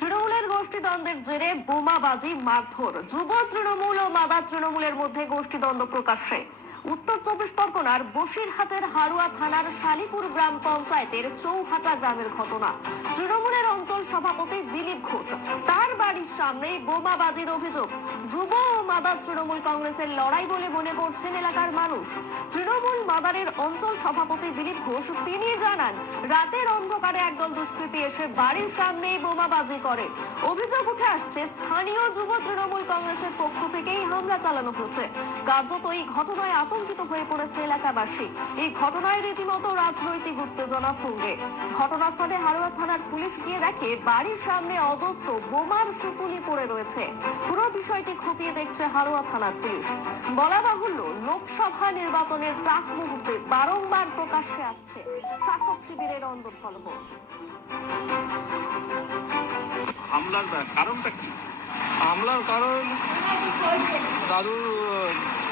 তৃণমূলের গোষ্ঠীদ্বন্দ্বের জেরে বোমাবাজি, মারধর, যুব তৃণমূল ও মাদা তৃণমূলের মধ্যে গোষ্ঠীদ্বন্দ্ব প্রকাশ্যে। উত্তর চব্বিশ পরগনার বসিরহাটের হারুয়া থানার শালিপুর গ্রাম পঞ্চায়েতের চৌহাটা গ্রামের ঘটনা। তৃণমূলের অঞ্চল সভাপতি দিলীপ ঘোষ, তার বাড়ির সামনেই বোমাবাজির অভিযোগ। যুব ও মাদা তৃণমূল কংগ্রেসের লড়াই বলে মনে করছেন এলাকার মানুষ। তৃণমূল মাদারের অঞ্চল সভাপতি দিলীপ ঘোষ তিনি জানান, রাতের অন্ধকারে একদল দুষ্কৃতী এসে বাড়ির সামনেই বোমাবাজি করে। অভিযোগ উঠে আসছে স্থানীয় যুব তৃণমূল কংগ্রেসের পক্ষ থেকেই হামলা চালানো হয়েছে। কার্যত এই ঘটনায় আতঙ্কিত হয়ে পড়েছে এলাকাবাসী। এই ঘটনায় রীতিমতো রাজনৈতিক উত্তেজনা তুঙ্গে। ঘটনাস্থলে হারোয়া থানার পুলিশ গিয়ে দেখে বাড়ির সামনে অজস্র বোমার সুতুলি পড়ে রয়েছে। পুরো বিষয়টি খতিয়ে দেখছে হারোয়া থানার পুলিশ। বলা বাহুল্য, লোকসভা নির্বাচনের প্রাক মুহূর্তে বারংবার প্রকাশ্যে আসছে শাসক শিবিরের অন্দরকলহ। হামলার কারণটা কি? হামলার কারণ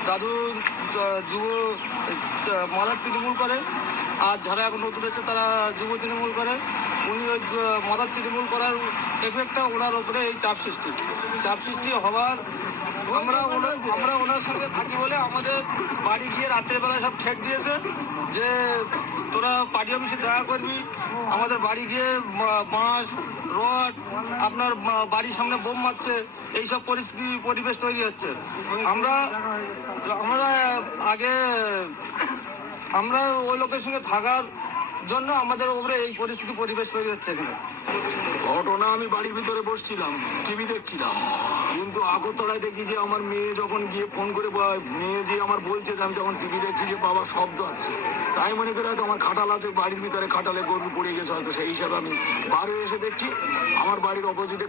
দাদু যুব মাদার তৃণমূল করে, আর যারা এখন নতুন এসে তারা যুব তৃণমূল করে। উনি ওই মাদার তৃণমূল করার এফেক্টটা ওনার ওপরে এই চাপ সৃষ্টি হওয়ার আমরা ওনার সঙ্গে থাকি বলে আমাদের বাড়ি গিয়ে রাত্রেবেলায় সব ঠেক দিয়েছে যে তোরা পার্টি অফিসে দেখা করবি। আমাদের বাড়ি গিয়ে বাঁশ, রড, আপনার বাড়ির সামনে বোম মারছে। এইসব পরিবেশ তৈরি হচ্ছে। আমরা ওই লোকের সঙ্গে থাকার জন্য আমাদের উপরে এই পরিবেশ তৈরি হচ্ছে এখানে। ঘটনা, আমি বাড়ির ভিতরে বসছিলাম, টিভি দেখছিলাম, কিন্তু আগরতলায় দেখি যে আমার মেয়ে যখন গিয়ে ফোন করে মেয়ে যে আমার বলছে যে আমি যখন টিভি দেখছি যে বাবা শব্দ আছে, তাই মনে করে হয়তো আমার খাটাল আছে বাড়ির ভিতরে, খাটালে গরু পড়ে গেছে হয়তো, সেই হিসাবে আমি বাইরে এসে দেখছি আমার বাড়ির অপোজিটে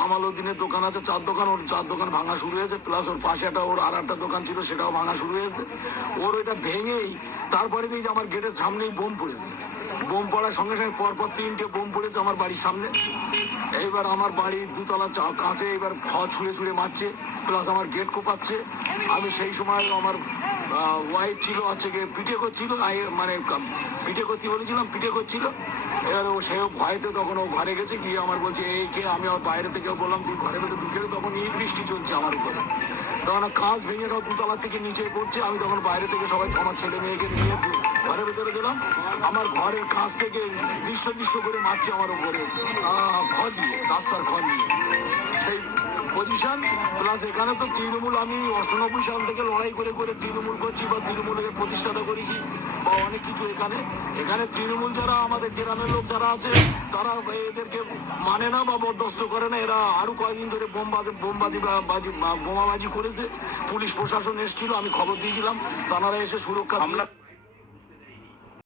কামালউদ্দিনের দোকান আছে, 4 দোকান, ওর 4 দোকান ভাঙা শুরু হয়েছে, প্লাস ওর পাশে ওর আর একটা দোকান ছিল সেটাও ভাঙা শুরু হয়েছে। ওর ওইটা ভেঙেই তারপরে দেখি যে আমার গেটের সামনেই বোম পড়েছে। বোম পড়ার সঙ্গে সঙ্গে পরপর 3টে বোম পড়েছে আমার বাড়ির সামনে। এইবার আমার বাড়ির 2তলা কাঁচে এবার ছুঁড়ে ছুঁড়ে মারছে, প্লাস আমার গেট কোপাচ্ছে। আমি সেই সময় আমার ওয়াইফ ছিল হচ্ছে গিয়ে পিঠে করছিল, মানে পিঠে করতে বলেছিলাম, পিঠে করছিল। এবার সেও ভয়তে তখন ও ঘরে গেছে, গিয়ে আমার বলছে এই কে। আমি আমার বাইরে থেকে বললাম তুই ঘরে ভেতরে ঢুকে, তখন এই বৃষ্টি চলছে আমার উপরে, তখন কাঁচ ভেঙে 2তলা থেকে নিচে পড়ছে। আমি তখন বাইরে থেকে সবাই আমার ছেলে মেয়েকে নিয়ে ঘরের ভেতরে গেলাম। আমার ঘরের কাছ থেকে দৃশ্য করে মারছে আমার উপরে ঘর দিয়ে, রাস্তার ঘর নিয়ে সেই পজিশন। প্লাস এখানে তো তৃণমূল, আমি 98 সাল থেকে লড়াই করে তৃণমূল করছি বা তৃণমূলকে প্রতিষ্ঠাতা করেছি বা অনেক কিছু। এখানে তৃণমূল যারা আমাদের গ্রামের লোক যারা আছে তারা এদেরকে মানে না বা বরদাস্ত করে না। এরা আরো কয়েকদিন ধরে বোমাবাজি করেছে। পুলিশ প্রশাসন এসেছিল, আমি খবর দিয়েছিলাম, তারা এসে সুরক্ষা